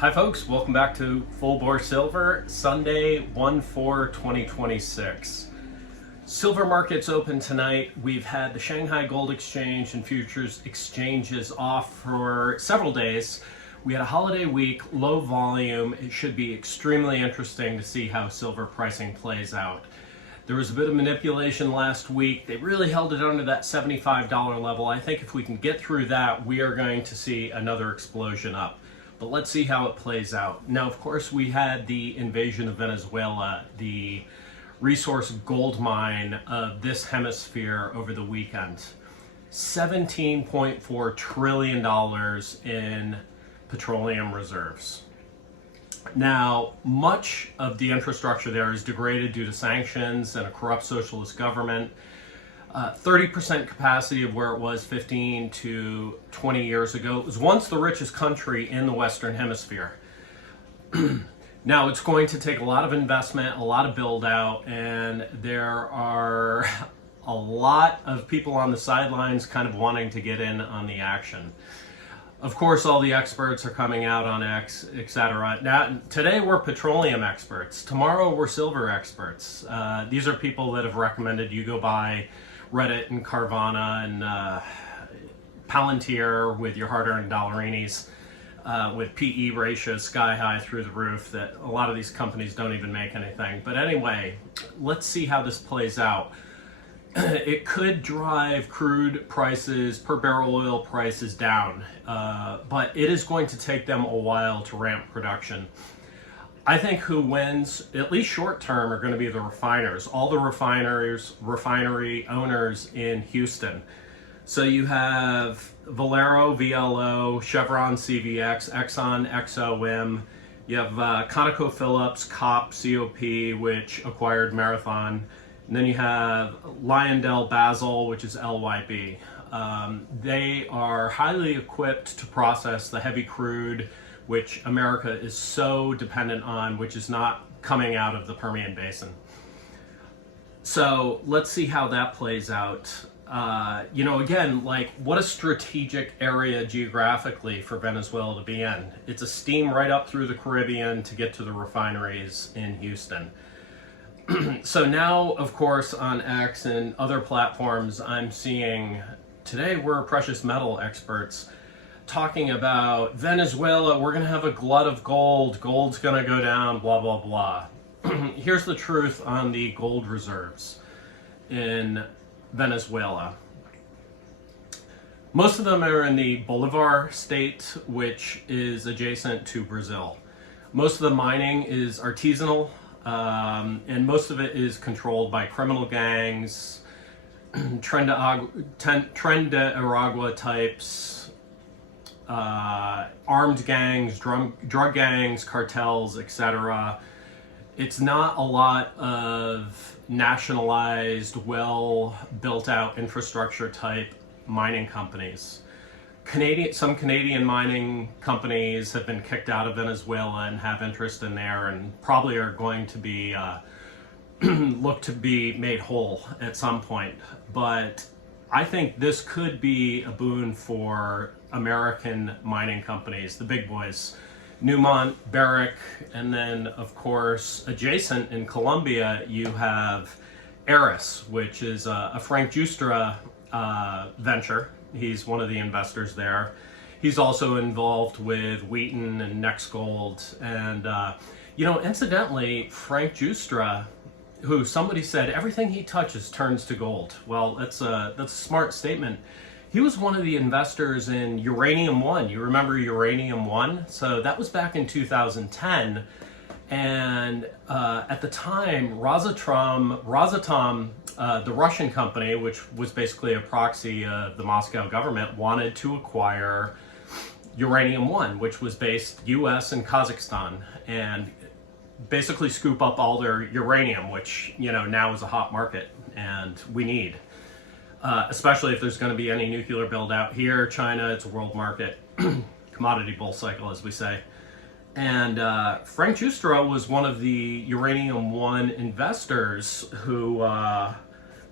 Hi folks, welcome back to Full Bore Silver, Sunday 1/4/2026. Silver markets open tonight. We've had the Shanghai Gold Exchange and futures exchanges off for several days. We had a holiday week, low volume. It should be extremely interesting to see how silver pricing plays out. There was a bit of manipulation last week. They really held it under that $75 level. I think if we can get through that, we are going to see another explosion up. But let's see how it plays out. Now, of course, we had the invasion of Venezuela, the resource gold mine of this hemisphere over the weekend. $17.4 trillion in petroleum reserves. Now, much of the infrastructure there is degraded due to sanctions and a corrupt socialist government. 30% capacity of where it was 15 to 20 years ago. It was once the richest country in the Western Hemisphere. Now it's going to take a lot of investment, a lot of build out, and there are a lot of people on the sidelines kind of wanting to get in on the action. Of course, all the experts are coming out on X, etc. Now, today we're petroleum experts. Tomorrow we're silver experts. These are people that have recommended you go buy Reddit and Carvana and Palantir with your hard-earned dollarinis, with PE ratios sky high through the roof that a lot of these companies don't even make anything. But anyway, let's see how this plays out. It could drive crude prices, per barrel oil prices down, but it is going to take them a while to ramp production. I think who wins, at least short term, are going to be the refiners. All the refinery owners in Houston. So you have Valero, VLO, Chevron, CVX, Exxon, XOM. You have ConocoPhillips, COP, which acquired Marathon. And then you have LyondellBasell, which is LYB. They are highly equipped to process the heavy crude, which America is so dependent on, which is not coming out of the Permian Basin. So let's see how that plays out. Again, like, what a strategic area geographically for Venezuela to be in. It's a steam right up through the Caribbean to get to the refineries in Houston. So now, of course, on X and other platforms, I'm seeing, today we're precious metal experts, talking about Venezuela, we're going to have a glut of gold, gold's going to go down, blah, blah, blah. Here's the truth on the gold reserves in Venezuela. Most of them are in the Bolivar state, which is adjacent to Brazil. Most of the mining is artisanal, and most of it is controlled by criminal gangs, Tren de Aragua types, armed gangs, drug gangs, cartels, etc. It's not a lot of nationalized, well built out infrastructure type mining companies. Some Canadian mining companies have been kicked out of Venezuela and have interest in there, and probably are going to be look to be made whole at some point. But I think this could be a boon for American mining companies, the big boys, Newmont, Barrick, and then, of course, adjacent in Colombia, you have Eris, which is a Frank Giustra venture. He's one of the investors there. He's also involved with Wheaton and Next Gold. And, incidentally, Frank Giustra, who somebody said everything he touches turns to gold. Well, that's a smart statement. He was one of the investors in Uranium One. You remember Uranium One? So that was back in 2010. And at the time, Rosatom, the Russian company, which was basically a proxy of the Moscow government, wanted to acquire Uranium One, which was based US and Kazakhstan, and basically scoop up all their uranium, which now is a hot market and we need. Especially if there's going to be any nuclear build out here. China, it's a world market, commodity bull cycle, as we say. And Frank Giustra was one of the Uranium One investors who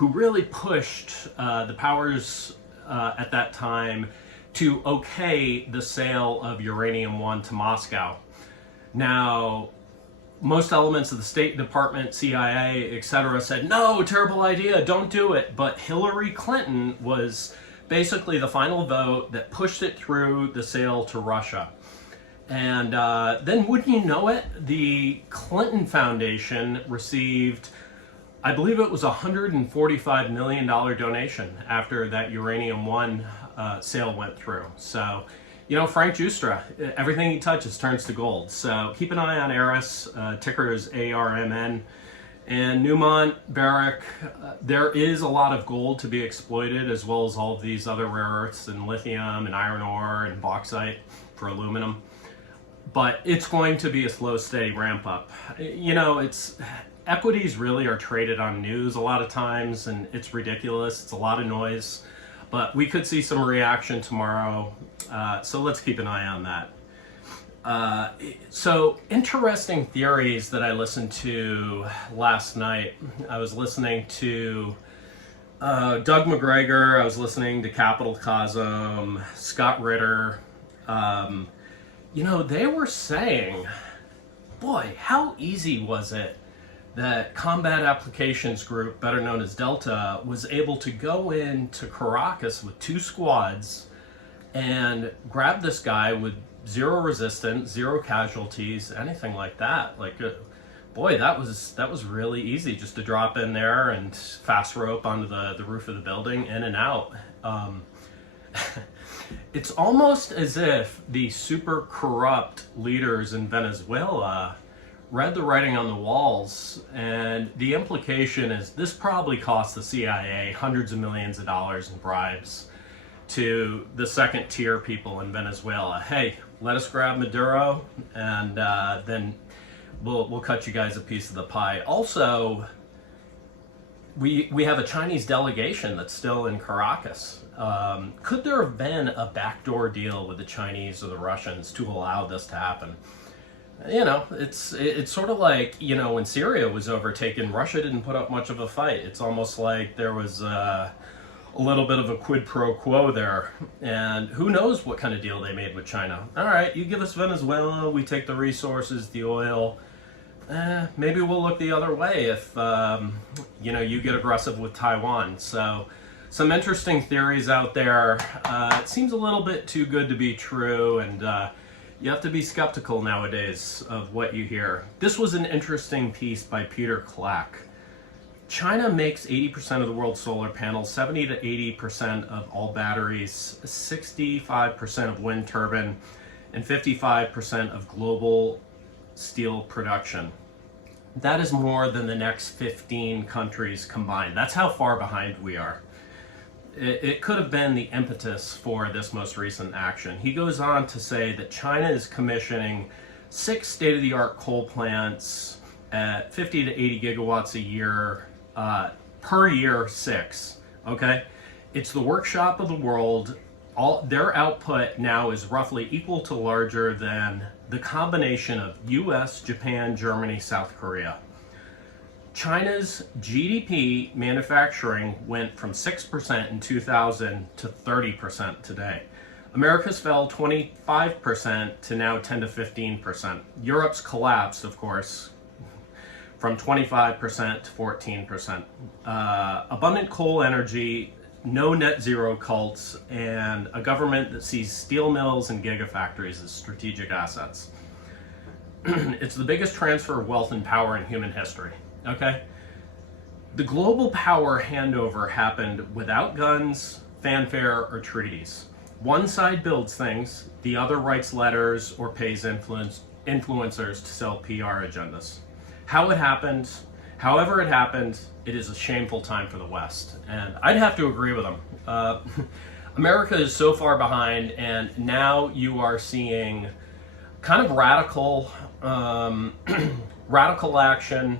really pushed the powers at that time to okay the sale of uranium-1 to Moscow. Now, most elements of the State Department, CIA, etc. said, no, terrible idea, don't do it. But Hillary Clinton was basically the final vote that pushed it through the sale to Russia. And then wouldn't you know it, the Clinton Foundation received, I believe it was a $145 million donation after that uranium-1 sale went through. So, you know, Frank Justra, everything he touches turns to gold. So keep an eye on Eris, ticker is ARMN. And Newmont, Barrick, there is a lot of gold to be exploited, as well as all of these other rare earths and lithium and iron ore and bauxite for aluminum. But it's going to be a slow, steady ramp up. You know, equities really are traded on news a lot of times, and it's ridiculous. It's a lot of noise. But we could see some reaction tomorrow, so let's keep an eye on that. So interesting theories that I listened to last night. I was listening to Doug McGregor, I was listening to Capital Cosm, Scott Ritter. You know, they were saying, boy, how easy was it that Combat Applications Group, better known as Delta, was able to go into Caracas with 2 squads and grab this guy with 0 resistance, 0 casualties, anything like that. Like, boy, that was really easy, just to drop in there and fast rope onto the roof of the building, in and out. It's almost as if the super corrupt leaders in Venezuela read the writing on the walls, and the implication is this probably cost the CIA hundreds of millions of dollars in bribes to the second tier people in Venezuela. Hey, let us grab Maduro, and then we'll cut you guys a piece of the pie. Also, we have a Chinese delegation that's still in Caracas. Could there have been a backdoor deal with the Chinese or the Russians to allow this to happen? You know, it's sort of like, you know, when Syria was overtaken, Russia didn't put up much of a fight. It's almost like there was a little bit of a quid pro quo there. And who knows what kind of deal they made with China. All right, you give us Venezuela, we take the resources, the oil. Maybe we'll look the other way if, you know, you get aggressive with Taiwan. So some interesting theories out there. It seems a little bit too good to be true, and you have to be skeptical nowadays of what you hear. This was an interesting piece by Peter Clack. China makes 80% of the world's solar panels, 70 to 80% of all batteries, 65% of wind turbine, and 55% of global steel production. That is more than the next 15 countries combined. That's how far behind we are. It could have been the impetus for this most recent action. He goes on to say that China is commissioning 6 state-of-the-art coal plants at 50 to 80 gigawatts a year, per year 6, okay? It's the workshop of the world. Their output now is roughly equal to larger than the combination of US, Japan, Germany, South Korea. China's GDP manufacturing went from 6% in 2000 to 30% today. America's fell 25% to now 10 to 15%. Europe's collapsed, of course, from 25% to 14%. Abundant coal energy, no net zero cults, and a government that sees steel mills and gigafactories as strategic assets. It's the biggest transfer of wealth and power in human history. Okay? The global power handover happened without guns, fanfare, or treaties. One side builds things, the other writes letters or pays influencers to sell PR agendas. How it happened, however it happened, it is a shameful time for the West. And I'd have to agree with them. America is so far behind, and now you are seeing kind of radical action.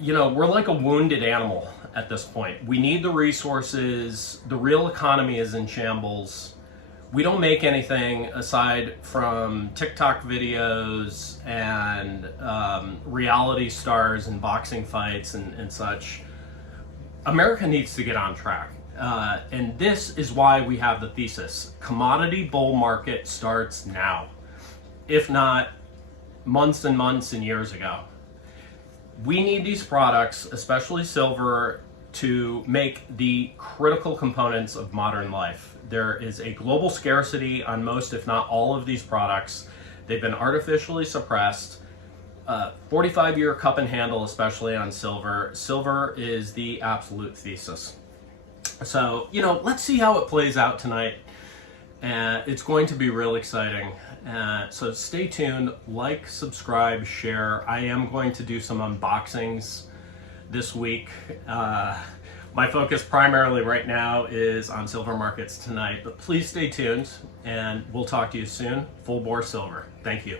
You know, we're like a wounded animal at this point. We need the resources. The real economy is in shambles. We don't make anything aside from TikTok videos and reality stars and boxing fights and such. America needs to get on track. And this is why we have the thesis. Commodity bull market starts now, if not months and months and years ago. We need these products, especially silver, to make the critical components of modern life. There is a global scarcity on most, if not all, of these products. They've been artificially suppressed. 45-year cup and handle, especially on silver. Silver is the absolute thesis. So, let's see how it plays out tonight. It's going to be real exciting. So stay tuned, like, subscribe, share. I am going to do some unboxings this week. My focus primarily right now is on silver markets tonight, but please stay tuned and we'll talk to you soon. Full bore silver. Thank you.